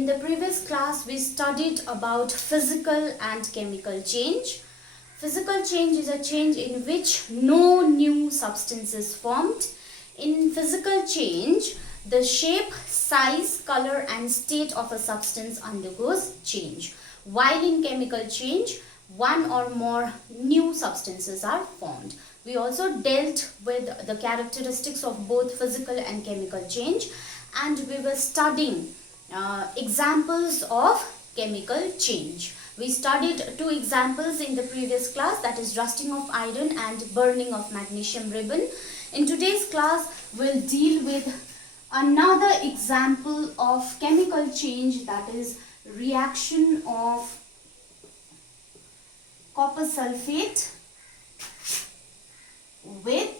In the previous class, we studied about physical and chemical change. Physical change is a change in which no new substance is formed. In physical change, the shape, size, color and state of a substance undergoes change. While in chemical change, one or more new substances are formed. We also dealt with the characteristics of both physical and chemical change, and we were studying examples of chemical change. We studied two examples in the previous class, that is rusting of iron and burning of magnesium ribbon. In today's class, we'll deal with another example of chemical change, that is reaction of copper sulfate with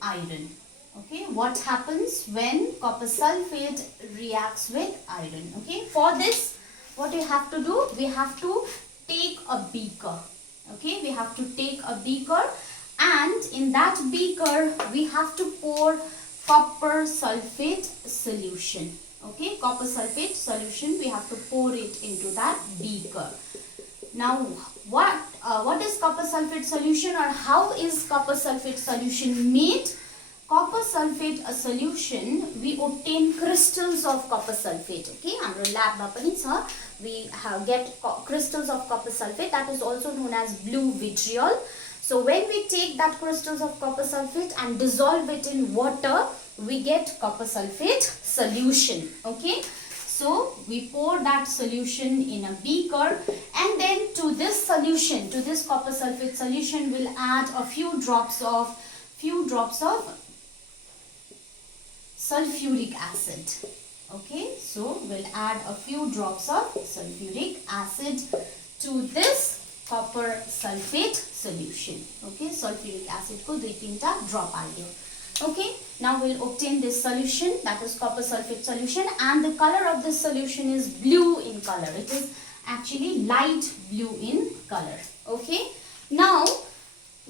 iron. Okay, what happens when copper sulfate reacts with iron? Okay, for this, what you have to do, we have to take a beaker. Okay, we have to take a beaker, and in that beaker we have to pour copper sulfate solution. Okay, copper sulfate solution, we have to pour it into that beaker. Now, what is copper sulfate solution, or how is copper sulfate solution made? Copper sulfate solution, we obtain crystals of copper sulfate. Okay, our lab we get crystals of copper sulfate, that is also known as blue vitriol. So when we take that crystals of copper sulfate and dissolve it in water, we get copper sulfate solution. Okay, so we pour that solution in a beaker, and then to this solution, to this copper sulfate solution, we'll add a few drops of sulfuric acid. Okay, so we'll add a few drops of sulfuric acid to this copper sulfate solution. Okay, sulfuric acid ko 2-3 drop आएगा. Okay, now we'll obtain this solution, that is copper sulfate solution, and the color of this solution is blue in color. It is actually light blue in color. Okay, now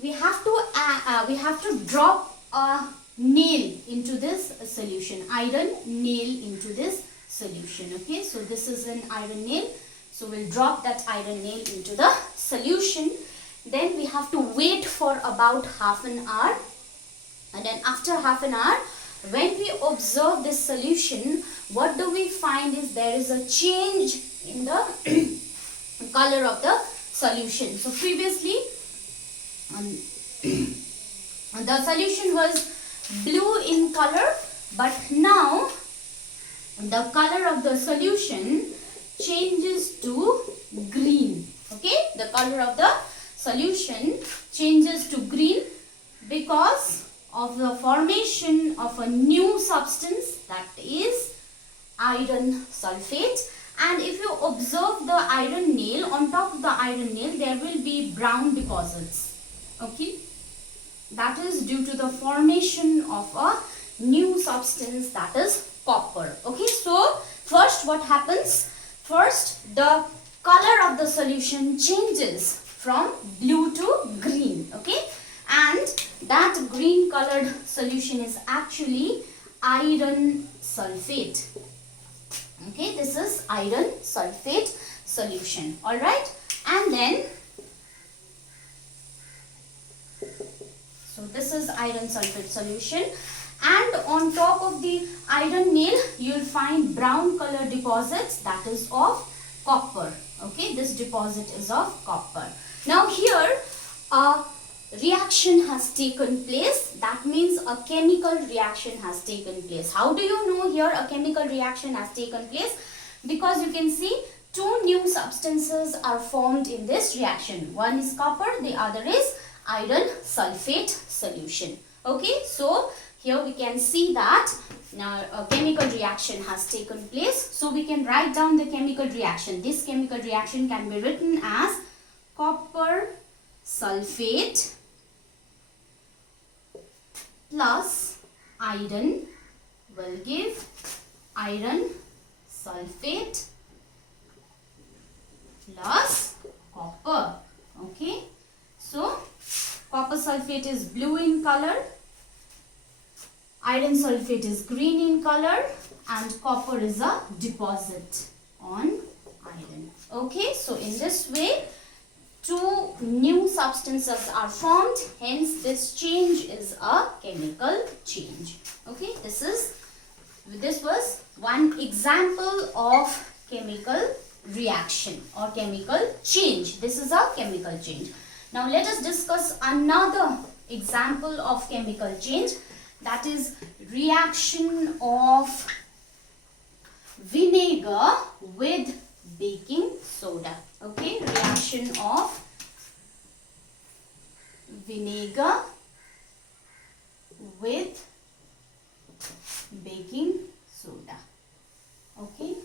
we have to drop a nail into this solution, iron nail into this solution. Okay, so this is an iron nail, so we'll drop that iron nail into the solution. Then we have to wait for about half an hour, and then after half an hour, when we observe this solution, what do we find is there is a change in the color of the solution. So previously the solution was blue in color, but now the color of the solution changes to green. Okay, the color of the solution changes to green because of the formation of a new substance, that is iron sulfate. And if you observe the iron nail, on top of the iron nail there will be brown deposits. Okay, that is due to the formation of a new substance, that is copper. Okay, so first what happens? First, the color of the solution changes from blue to green. Okay, and that green colored solution is actually iron sulfate. Okay, this is iron sulfate solution. All right, and then so this is iron sulfate solution, and on top of the iron nail you will find brown color deposits, that is of copper. Okay, this deposit is of copper. Now here a reaction has taken place, that means a chemical reaction has taken place. How do you know here a chemical reaction has taken place? Because you can see two new substances are formed in this reaction. One is copper, the other is iron sulfate solution. Okay, so here we can see that now a chemical reaction has taken place. So we can write down the chemical reaction. This chemical reaction can be written as copper sulfate plus iron will give iron sulfate plus copper. Okay, so copper sulfate is blue in color, Iron sulfate is green in color and copper is a deposit on iron. Okay, so in this way, two new substances are formed, hence this change is a chemical change. Okay, this was one example of chemical reaction or chemical change. This is a chemical change. Now let us discuss another example of chemical change, that is reaction of vinegar with baking soda. Okay, reaction of vinegar with baking soda. Okay,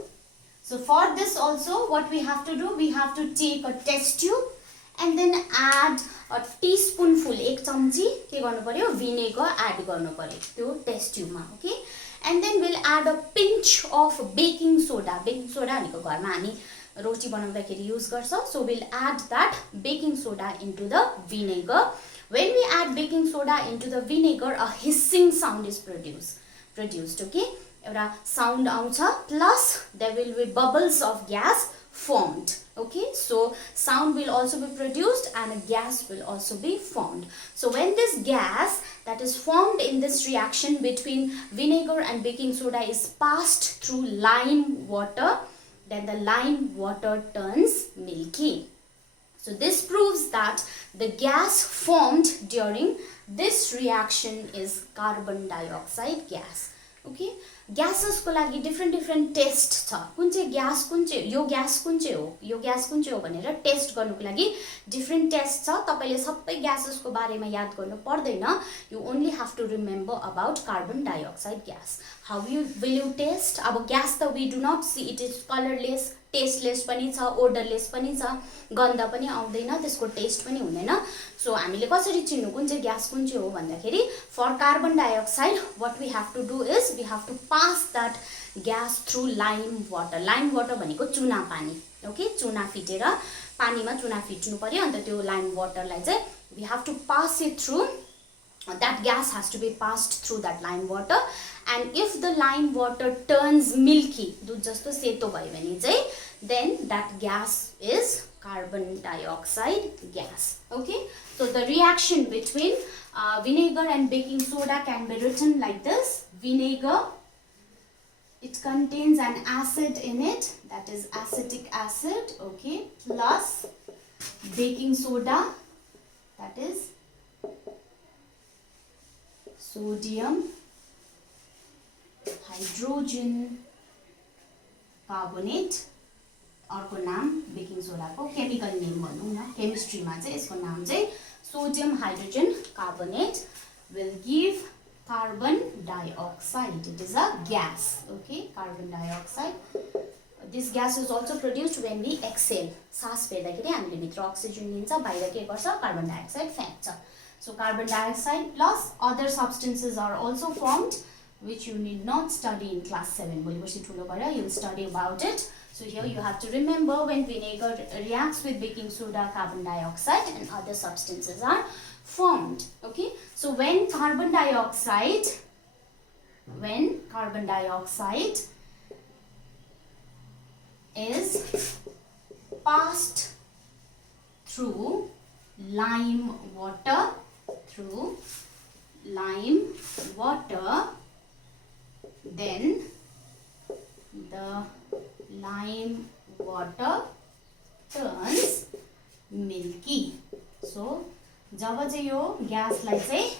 so for this also what we have to do, we have to take a test tube and then add a teaspoonful, एक चम्ची के गर्नु पर्यो, vinegar add गर्नु पर्यो त्यो test tube मा. Okay, and then we'll add a pinch of baking soda. Baking soda भनेको घरमा हामी रोटी बनाउँदाखेरि युज गर्छ. So we'll add that baking soda into the vinegar. When we add baking soda into the vinegar, a hissing sound is produced. Okay, एउटा sound आउँछ, plus there will be bubbles of gas formed. Okay, so sound will also be produced and a gas will also be formed. So when this gas that is formed in this reaction between vinegar and baking soda is passed through lime water, then the lime water turns milky. So this proves that the gas formed during this reaction is carbon dioxide gas. Okay, gases को लागि different test छ. कुन चाहिँ gas कुन चाहिँ, यो gas कुन चाहिँ हो, यो ग्यास कुन चाहिँ हो भनेर टेस्ट गर्नुको लागि डिफरेन्ट टेस्ट छ. तपाईले सबै ग्यासेसको बारेमा याद गर्नु पर्दैन. You only have to remember about carbon dioxide gas. How will you test? अब ग्यास त we do not see, it is colorless, tasteless पनि छ, odorless पनि छ, गन्ध पनि आउँदैन, त्यसको टेस्ट पनि हुँदैन. सो हामीले कसरी चिन्नु कुन चाहिँ ग्यास कुन चाहिँ हो भन्दाखेरि, for carbon dioxide what we have to do is we have to pass that gas through lime water. Lime water भनेको चुना पानी. ओके, चुना फिटेर पानीमा चुना फिट्नु पर्यो, अन्त त्यो lime water लाई चाहिँ we have to pass it through, that gas has to be passed through that lime water, and if the lime water turns milky, दूध जस्तो सेतो भयो भने चाहिँ, then that gas is carbon dioxide gas. Okay, so the reaction between vinegar and baking soda can be written like this. Vinegar, it contains an acid in it, that is acetic acid. Okay, plus baking soda, that is sodium hydrogen carbonate. अर्को नाम baking सोडाको chemical name भनौँ न, केमिस्ट्रीमा चाहिँ यसको नाम चाहिँ sodium hydrogen carbonate will give carbon dioxide. It is a gas. Okay, carbon dioxide. This gas is also produced when we exhale. सास फेर्दाखेरि हामीले भित्र अक्सिजन लिन्छ, बाहिर के गर्छ, कार्बन डाइअक्साइड फ्याँक्छ. So carbon dioxide plus other substances are also formed, which you need not study in class 7. भोलिपर्सि ठुलो भएर you will study about it. So here you have to remember, when vinegar reacts with baking soda, carbon dioxide and other substances are formed. Okay, so when carbon dioxide is passed through lime water, then the lime water turns milky. So जब चाहिँ यो ग्यासलाई चाहिँ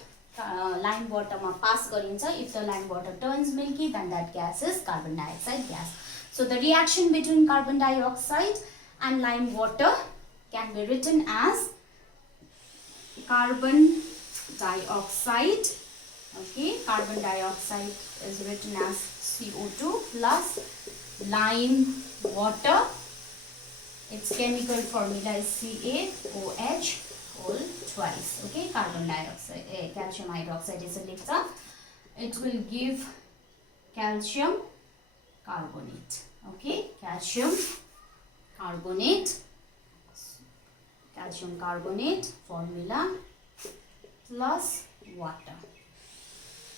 lime water मा पास गरिन्छ, if the lime water turns milky, then that gas is carbon dioxide gas. So the reaction between carbon dioxide and lime water can be written as carbon dioxide. Okay, carbon dioxide is written as CO2 plus lime water. Its chemical formula is CaOH whole twice. Okay, carbon dioxide, calcium hydroxide is a lecture. It will give calcium carbonate. Okay, calcium carbonate formula plus water.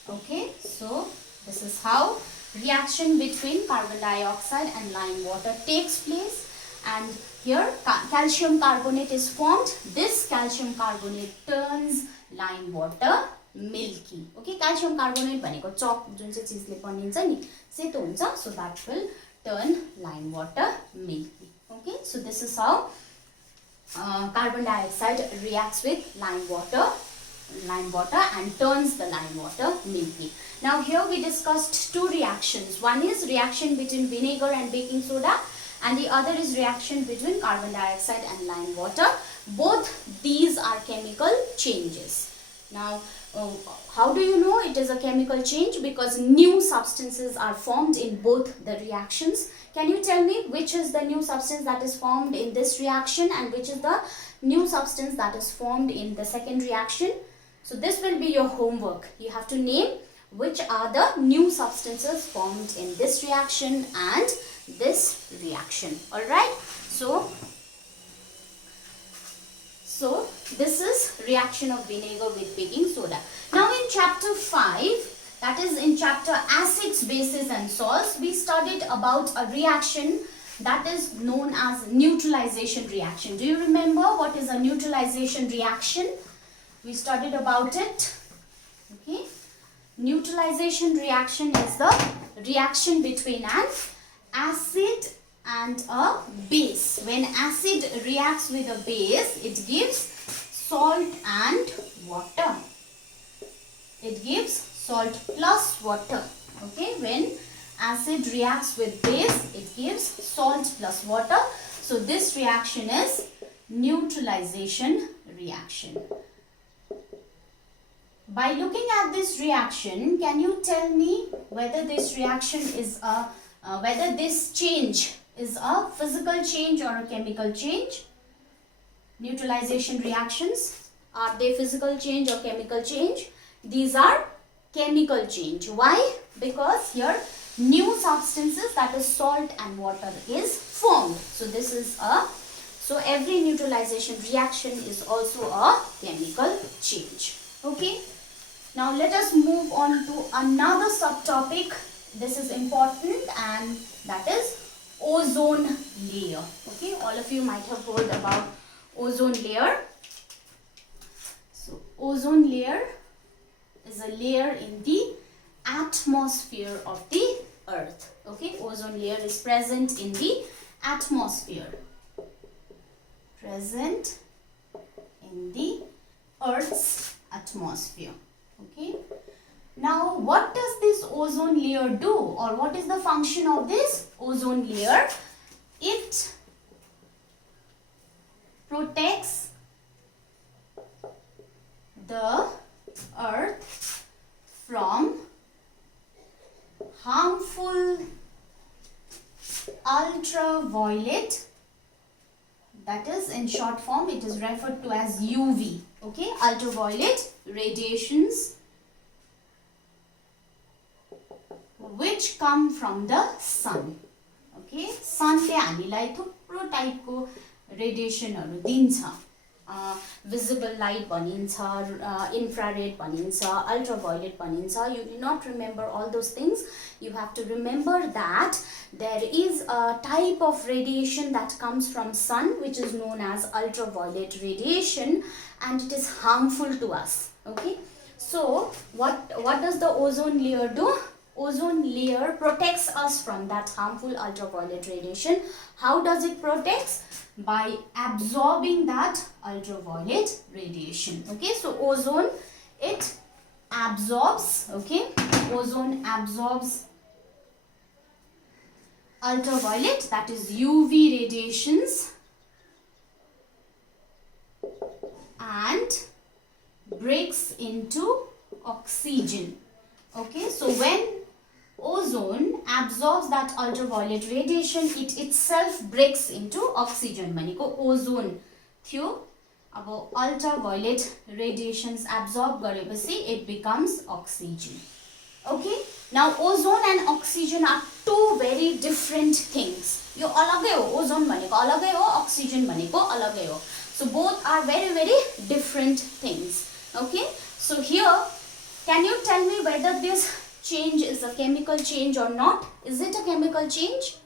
Okay, so this is how reaction between carbon dioxide and lime water takes place. And here calcium carbonate is formed. This calcium carbonate turns lime water milky. Okay, calcium carbonate भनेको चक जुन चाहिँ चीजले बनिन्छ नि सेतो हुन्छ, so that will turn lime water milky. Okay, so this is how carbon dioxide reacts with lime water and turns the lime water milky. Now here we discussed two reactions. One is reaction between vinegar and baking soda, and the other is reaction between carbon dioxide and lime water. Both these are chemical changes. Now how do you know it is a chemical change? Because new substances are formed in both the reactions. Can you tell me which is the new substance that is formed in this reaction and which is the new substance that is formed in the second reaction? So this will be your homework. You have to name which are the new substances formed in this reaction and this reaction. Alright. So this is reaction of vinegar with baking soda. Now in chapter 5, that is in chapter acids, bases and salts, we studied about a reaction that is known as neutralization reaction. Do you remember what is a neutralization reaction? We studied about it. Okay. Neutralization reaction is the reaction between an acid and a base. When acid reacts with a base, it gives salt and water. It gives salt plus water. Okay, when acid reacts with base, it gives salt plus water. So this reaction is neutralization reaction. By looking at this reaction, can you tell me whether this reaction is whether this change is a physical change or a chemical change? Neutralization reactions, are they physical change or chemical change? These are chemical change. Why? Because here new substances, that is salt and water, is formed. So this is so every neutralization reaction is also a chemical change. Okay. Now let us move on to another subtopic. This is important, and that is ozone layer. Okay, all of you might have heard about ozone layer. So ozone layer is a layer in the atmosphere of the earth. Okay, ozone layer is present in the atmosphere. Present in the earth's atmosphere. Okay. Now what does this ozone layer do, or what is the function of this ozone layer? It protects the earth from harmful ultraviolet, that is in short form it is referred to as UV. Okay, ultraviolet radiations which come from the sun. Okay, sun ले हामीलाई थुप्रो टाइपको रेडिएसनहरु दिन्छ. Visible light भनिन्छ, infrared भनिन्छ, ultraviolet भनिन्छ. You do not remember all those things. You have to remember that there is a type of radiation that comes from sun which is known as ultraviolet radiation, and it is harmful to us. Okay, so what does the ozone layer do? Ozone layer protects us from that harmful ultraviolet radiation. How does it protect? By absorbing that ultraviolet radiation. Okay, so ozone, it absorbs. Okay, ozone absorbs ultraviolet, that is UV radiations, and breaks into oxygen. Okay, so when ozone absorbs that ultraviolet radiation, it itself breaks into oxygen. भनेको ozone थियो, अब ultraviolet radiations absorb गरेपछि it becomes oxygen. Okay, now ozone and oxygen are two very different things. यो अलगै हो, ozone भनेको अलगै हो, oxygen भनेको अलगै हो. So both are very different things. Okay, so here Can you tell me whether this change is a chemical change or not? Is it a chemical change?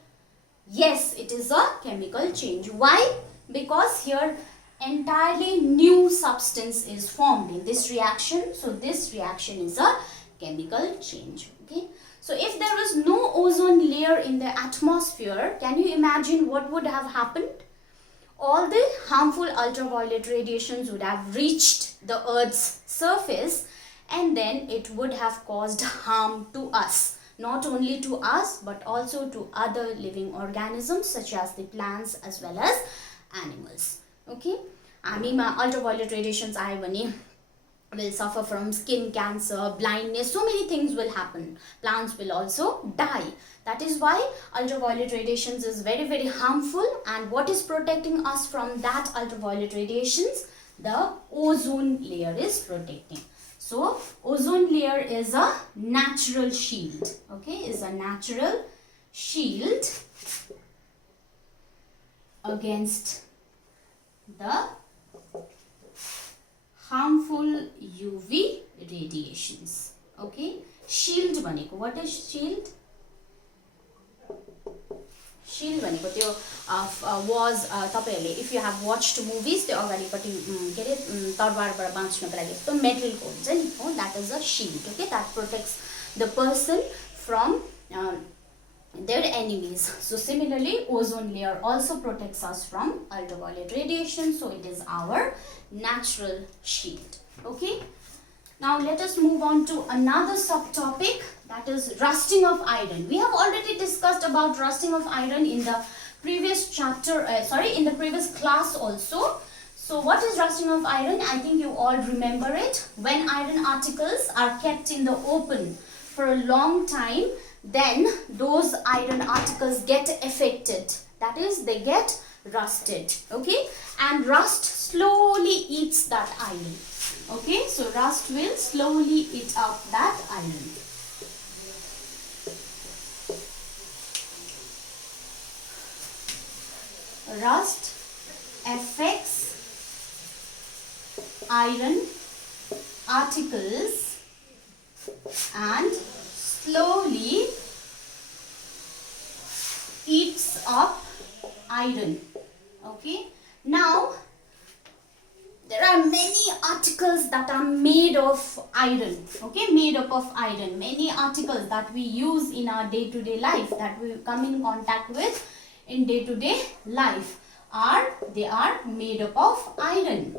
Yes, it is a chemical change. Why? Because here entirely new substance is formed in this reaction. So this reaction is a chemical change. Okay. So if there was no ozone layer in the atmosphere, can you imagine what would have happened? All the harmful ultraviolet radiations would have reached the Earth's surface, and then it would have caused harm to us. Not only to us, but also to other living organisms such as the plants as well as animals. Okay. Ultraviolet radiations will suffer from skin cancer, blindness, so many things will happen. Plants will also die. That is why ultraviolet radiations is very, very harmful. And what is protecting us from that ultraviolet radiations? The ozone layer is protecting. So ozone layer is a natural shield. Okay, is a natural shield against the harmful UV radiations. Okay, shield भनेको, what is shield? Shield भनेको त्यो was तपाईहरुले if you have watched movies त्यो अगाडिपटि के रे तरवारबाट बाँच्नको लागि यस्तो मेटलको हुन्छ नि हो, that is a shield. Okay, that protects the person from their enemies. So similarly, ozone layer also protects us from ultraviolet radiation. So it is our natural shield. Okay. Now let us move on to another subtopic, that is rusting of iron. We have already discussed about rusting of iron in the previous chapter, in the previous class also. So what is rusting of iron? I think you all remember it. When iron articles are kept in the open for a long time, then those iron articles get affected. That is, they get rusted. Okay, and rust slowly eats that iron. Okay, so rust will slowly eat up that iron. Rust affects iron articles and slowly eats up iron. Okay, now there are many articles that are made of iron. Okay, made up of iron. Many articles that we use in our day-to-day life, that we come in contact with in day-to-day life, they are made up of iron.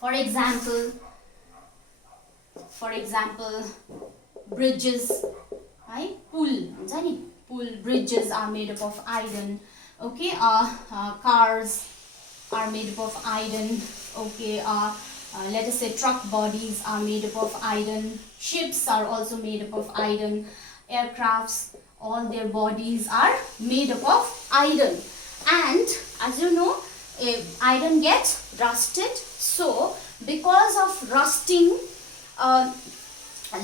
For example, bridges, right? Pool bridges are made up of iron. Okay, cars are made up of iron. Okay, let us say truck bodies are made up of iron. Ships are also made up of iron. Aircrafts, all their bodies are made up of iron. And as you know, iron gets rusted. So because of rusting, a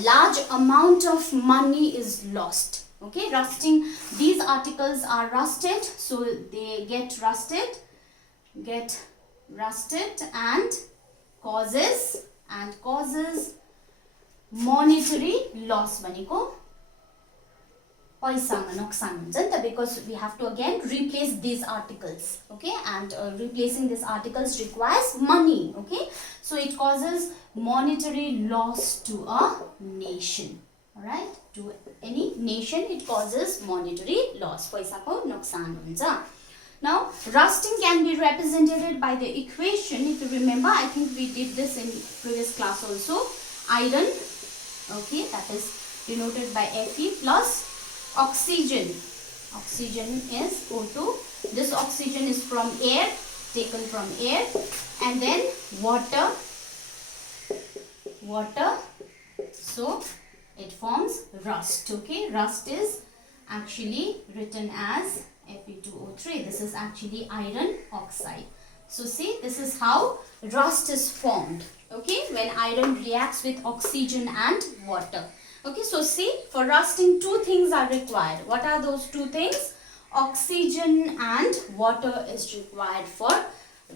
large amount of money is lost. Okay, rusting, these articles are rusted, so they get rusted and causes monetary loss. भनेको पैसामा नोक्सान हुन्छ नि त, because we have to again replace these articles. Okay, and replacing these articles requires money. Okay, so it causes monetary loss to a nation. Alright, to any nation it causes monetary loss. पैसाको नोक्सान हुन्छ. Now rusting can be represented by the equation. If you remember, I think we did this in previous class also. Iron, okay, that is denoted by Fe, plus oxygen. Oxygen is O2. This oxygen is from air, taken from air, and then water. So it forms rust. Okay, rust is actually written as Fe2O3. This is actually iron oxide. So see, this is how rust is formed. Okay, when iron reacts with oxygen and water. Okay, so see, for rusting, two things are required. What are those two things? Oxygen and water is required for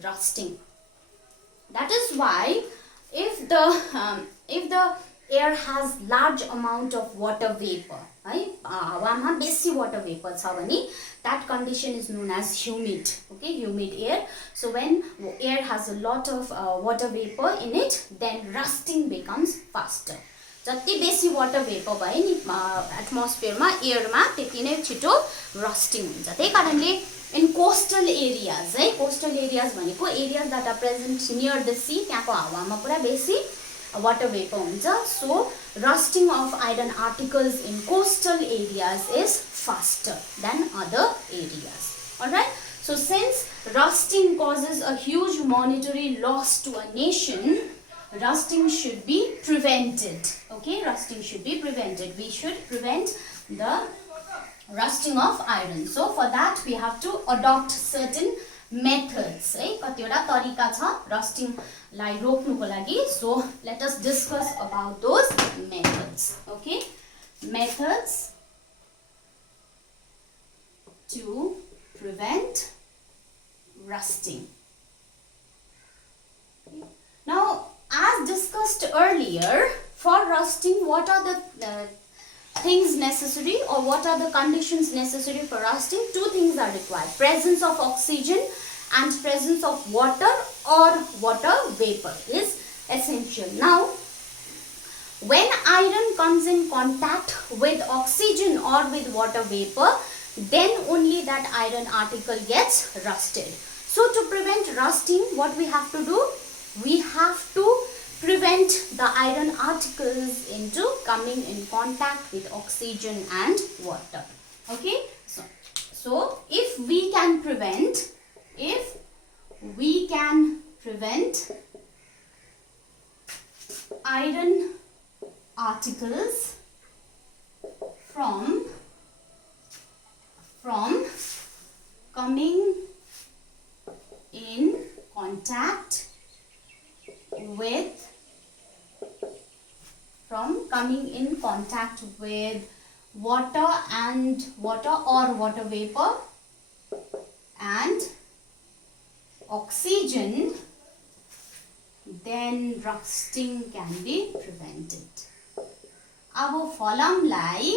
rusting. That is why if the air has large amount of water vapor, है हावामा बेसी water vapor छ भने that condition is known as humid. Okay, humid air. So when air has a lot of water vapor in it, then rusting becomes faster. जति बेसी water vapour भयो नि एटमोस्फियरमा एयरमा त्यति नै छिटो रस्टिङ हुन्छ. त्यही कारणले इन कोस्टल एरियाज है, कोस्टल एरियाज भनेको areas that are present near the sea, त्यहाँको हावामा पुरा बेसी water vapor हुन्छ. So rusting of iron articles in coastal areas is faster than other areas. Alright, so since rusting causes a huge monetary loss to a nation, rusting should be prevented. Okay, rusting should be prevented. We should prevent the rusting of iron. So for that we have to adopt certain methods, है कतिवटा तरिका छ rusting लाई रोक्नुको लागि. So let us discuss about those methods. Okay, methods to prevent rusting. Now, as discussed earlier, for rusting, what are the things necessary, or what are the conditions necessary for rusting? Two things are required: presence of oxygen and presence of water or water vapor is essential. Now, when iron comes in contact with oxygen or with water vapor, then only that iron article gets rusted. So to prevent rusting, what we have to do? We have to prevent the iron articles into coming in contact with oxygen and water. Okay, so if we can prevent iron articles from coming in contact with water or water vapor and oxygen, then rusting can be prevented. अब फलमलाई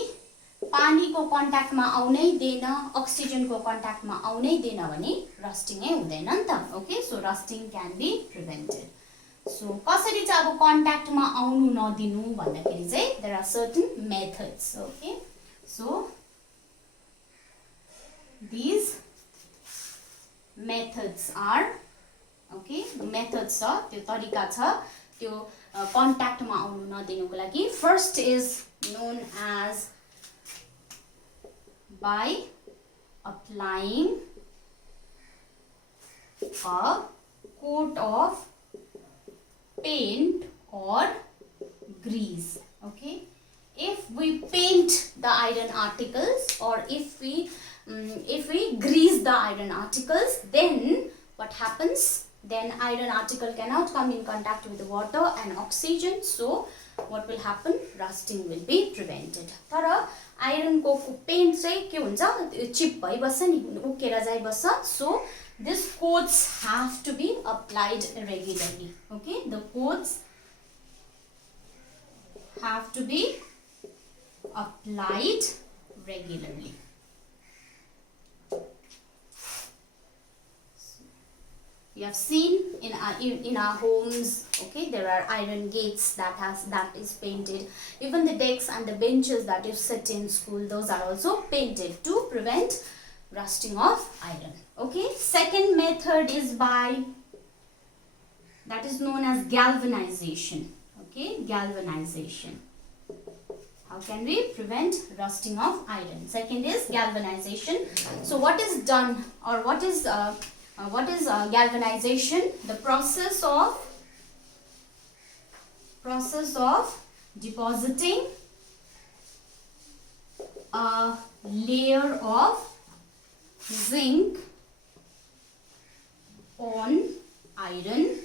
पानीको कन्ट्याक्टमा आउनै दिएन, अक्सिजनको कन्ट्याक्टमा आउनै दिएन भने रस्टिङै हुँदैन नि त. Okay, so rusting can be prevented. So कसरी चाहिँ अब कन्ट्याक्टमा आउनु नदिनु भन्दाखेरि चाहिँ there are certain methods. Okay, so these methods are, okay, methods छ, त्यो तरिका छ त्यो कन्ट्याक्टमा आउनु नदिनुको लागि. First is known as by applying a coat of paint or grease. Okay, if we paint the iron articles, or if we grease the iron articles, then what happens? Then iron article cannot come in contact with the water and oxygen. So what will happen? Rusting will be prevented. तर iron को paint चाहिँ के हुन्छ, chip भइबस्छ नि, उकेर जाइबस्छ. So these coats have to be applied regularly. Okay, the coats have to be applied regularly. You have seen in our homes, okay, there are iron gates that is painted. Even the desks and the benches that you sit in school, those are also painted to prevent rusting of iron. Okay, second method is that is known as galvanization. Okay, galvanization. How can we prevent rusting of iron? Second is galvanization. So what is done, or what is galvanization? The process of depositing a layer of zinc on iron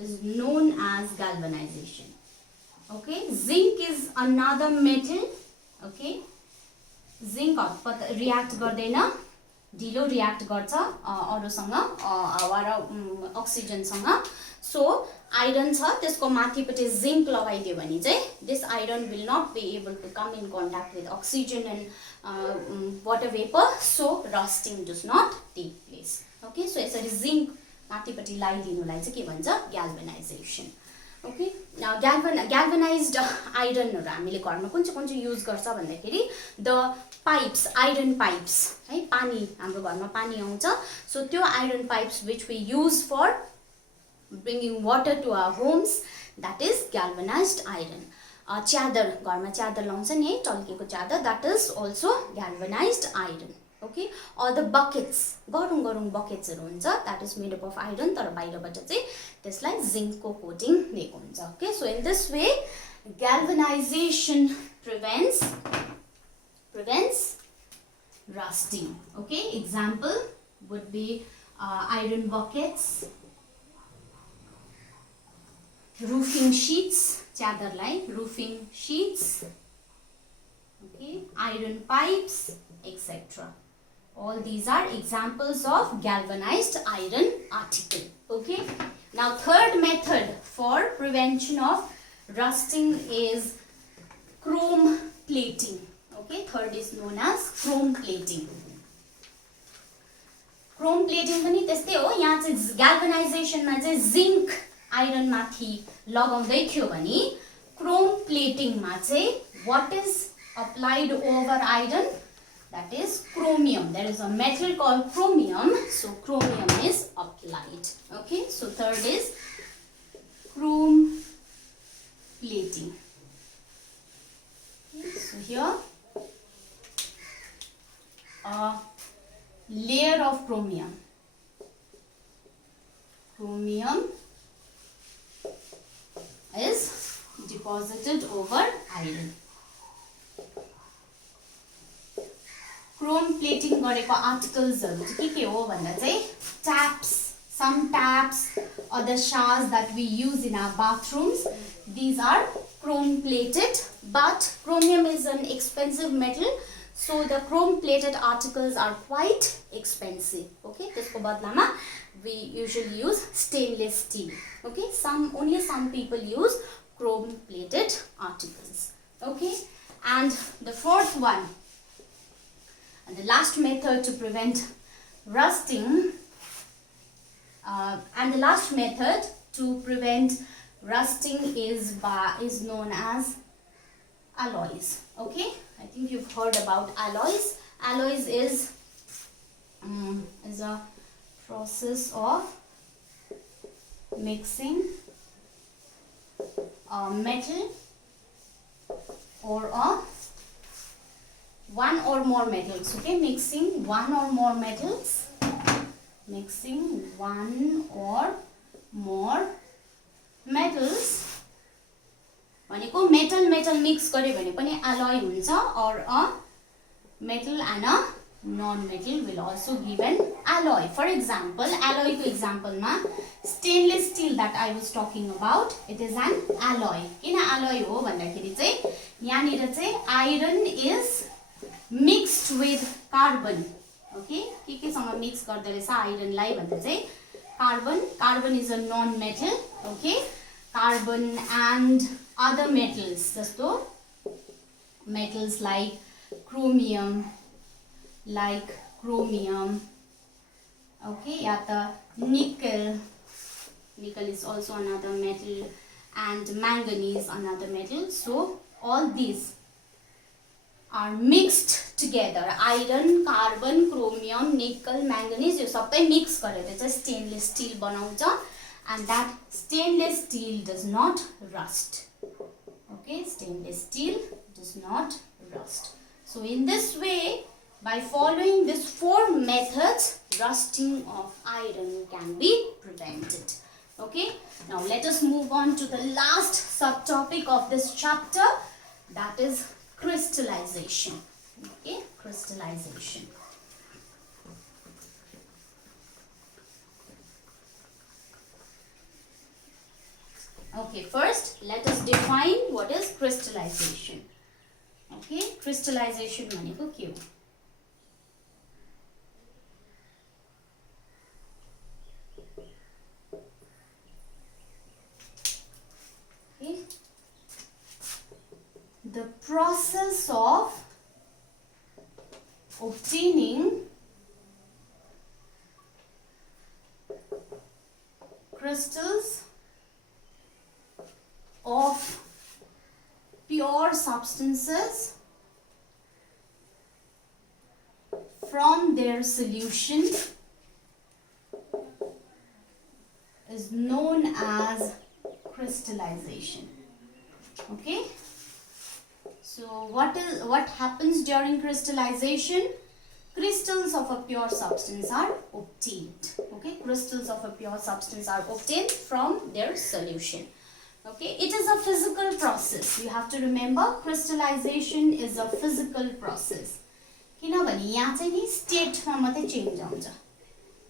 is known as galvanization. Okay, zinc is another metal. Okay, zinc react गर्दैन, ढिलो react गर्छ अरूसँग हावा र अक्सिजनसँग सो iron छ त्यसको माथिपट्टि zinc लगाइदियो भने चाहिँ this iron will not be able to come in contact with oxygen and water vapour so rusting does not take place okay so यसरी जिंक माथिपट्टि लगाइदिनुलाई चाहिँ के भन्छ ग्याल्भनाइजेसन ओके ग्याल्भनाइज्ड आइरनहरू हामीले घरमा कुन चाहिँ युज गर्छ भन्दाखेरि द पाइप्स आइरन पाइप्स है पानी हाम्रो घरमा पानी आउँछ सो त्यो iron pipes which we use for bringing water to our homes that is galvanised iron च्यादर घरमा च्यादर लाउँछ नि है टल्केको च्यादर that is also galvanised iron okay or the buckets गरुङ गरुङ बकेट्सहरू हुन्छ that is made up of iron तर बाहिरबाट चाहिँ त्यसलाई जिङ्कको कोटिङ दिएको हुन्छ okay so in this way galvanisation prevents rusting okay example would be iron buckets roofing sheets chadarlai roofing sheets okay iron pipes etc all these are examples of galvanized iron article okay now third method for prevention of rusting is chrome plating okay third is known as chrome plating पनि त्यस्तै हो यहाँ चाहिँ ग्याल्भनाइजेसनमा चाहिँ zinc iron माथि लगाउँदै थियो भने क्रोम प्लेटिङमा चाहिँ what is applied over iron that is chromium there is a metal called chromium so chromium is applied okay so third is chrome plating okay, so here a layer of chromium is deposited over iron chrome plating गरेको आर्टिकल्सहरु चाहिँ के हो भन्दा चाहिँ taps some taps other showers that we use in our bathrooms these are chrome plated but chromium is an expensive metal so the chrome plated articles are quite expensive okay त्यसको बदलामा we usually use stainless steel okay only some people use chrome plated articles okay and the fourth one and the last method to prevent rusting is known as alloys okay I think you've heard about alloys is a process of mixing a metal or one or more metals okay mixing one or more metals भनेको metal mix गर्यो भने पनि alloy हुन्छ or a metal and a non-metal will also give an alloy for example alloy को example मा stainless steel that I was talking about it is an alloy किन alloy हो भन्दाखेरि चाहिँ यहाँनिर चाहिँ iron is mixed with carbon okay के सँग मिक्स गर्दै रहेछ आइरन लाई भन्दा चाहिँ carbon is a non metal okay carbon and other metals जस्तो metals like chromium okay या त nickel is also another metal and manganese another metal so all these are mixed together iron carbon chromium nickel manganese यो सबै mix गरेर चाहिँ stainless steel बनाउँछ and that stainless steel does not rust okay stainless steel does not rust so in this way by following these four methods rusting of iron can be prevented okay now let us move on to the last subtopic of this chapter that is crystallization okay crystallization okay first let us define what is crystallization okay crystallization भनेको के हो obtaining crystals of pure substances from their solution is known as crystallization. Okay, so what happens during crystallization? Crystals of a pure substance are obtained. Okay, crystals of a pure substance are obtained from their solution. Okay, it is a physical process. You have to remember, crystallization is a physical process. किनभने यहाँ चाहिँ नि स्टेटमा मात्रै change आउँछ,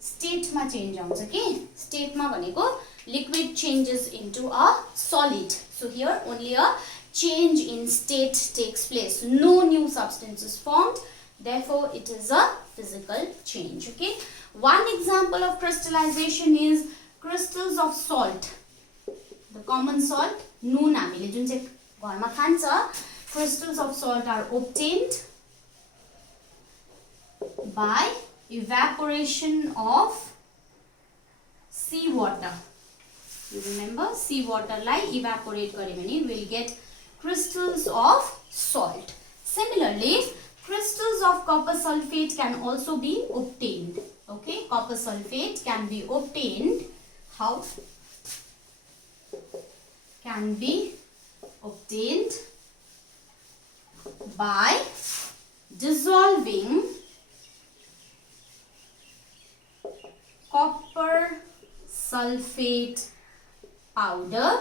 स्टेटमा change आउँछ के स्टेटमा भनेको liquid changes into a solid. So here only a change in state takes place. No new substance is formed. Therefore, it is a physical change. Okay. One example of crystallization is crystals of salt. The common salt, noon हामीले जुन चाहिँ घरमा खान्छ, crystals of salt are obtained by evaporation of seawater. You remember, seawater like evaporate गरे भने we'll get crystals of salt. Similarly, crystals of copper sulfate can also be obtained. Okay, copper sulfate can be obtained. How? Can be obtained by dissolving copper sulfate powder.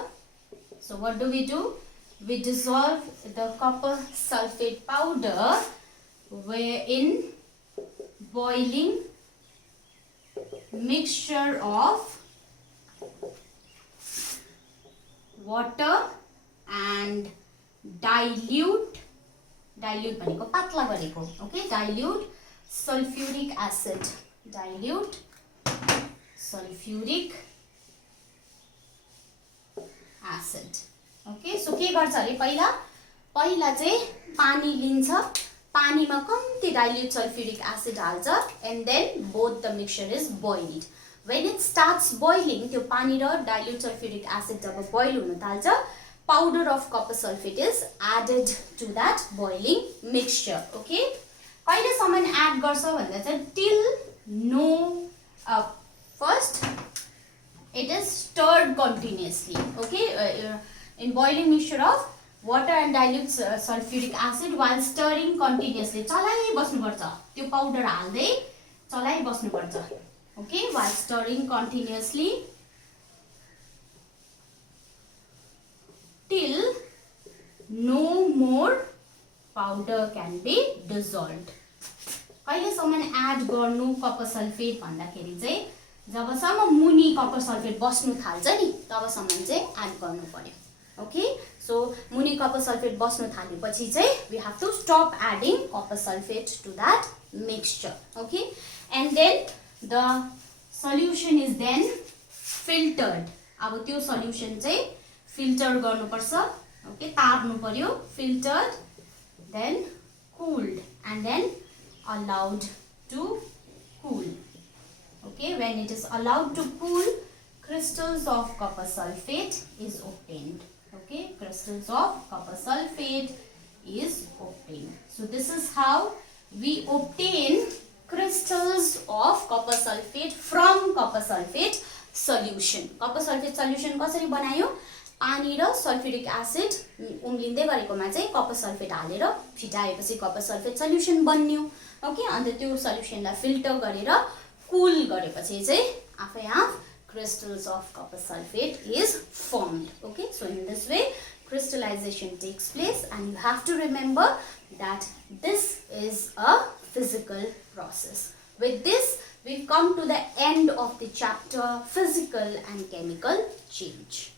So what do? We dissolve the copper sulfate powder in boiling mixture of water and dilute भनेको पातला गरेको, okay, dilute sulfuric acid, dilute sulfuric acid. Okay, so के गर्छ अरे पहिला चाहिँ पानी लिन्छ, पानीमा कम्ती dilute sulfuric acid हाल्छ, and then both the mixture is boiled. When it starts boiling, त्यो पानी र dilute sulfuric acid जब boil हुन थाल्छ, powder of copper sulfate is added to that boiling mixture. Okay, कहिलेसम्म add गर्छ भन्दा चाहिँ till first it is stirred continuously. Okay, in boiling mixture of water and dilute sulfuric acid, while stirring continuously, चलाइ बस्नुपर्छ, त्यो powder हाल्दै चलाइ बस्नुपर्छ. Okay, while stirring continuously till no more powder can be dissolved. कहिलेसम्म add गर्नु copper sulfate भन्दाखेरि चाहिँ जबसम्म मुनि copper sulfate बस्नु थाल्छ नि तबसम्म चाहिँ add गर्नु पर्यो. Okay, so मुनि copper sulfate बस्नु थालेपछि चाहिँ we have to stop adding copper sulfate to that mixture. Okay, and then the solution is then filtered. अब त्यो solution चाहिँ filter गर्नुपर्छ. Okay, तार्नु पर्यो, filtered, then cooled, and then allowed to cool. Okay, when it is allowed to cool, crystals of copper sulfate is obtained. Okay, crystals of copper sulfate is obtained. So this is how we obtain crystals of copper sulfate from copper sulfate solution. Copper sulfate solution कसरी बनायो? पानी र sulphuric acid उम्लिँदै गरेकोमा चाहिँ Kapoor sulphate हालेर फिटाएपछि Kapoor sulphate solution बन्यो. Okay, अन्त त्यो सल्युसनलाई filter गरेर कुल गरेपछि चाहिँ आफै of crystals of copper sulfate is formed. Okay, so in this way crystallization takes place, and you have to remember that this is a physical process. With this, we've come to the end of the chapter Physical and Chemical Change.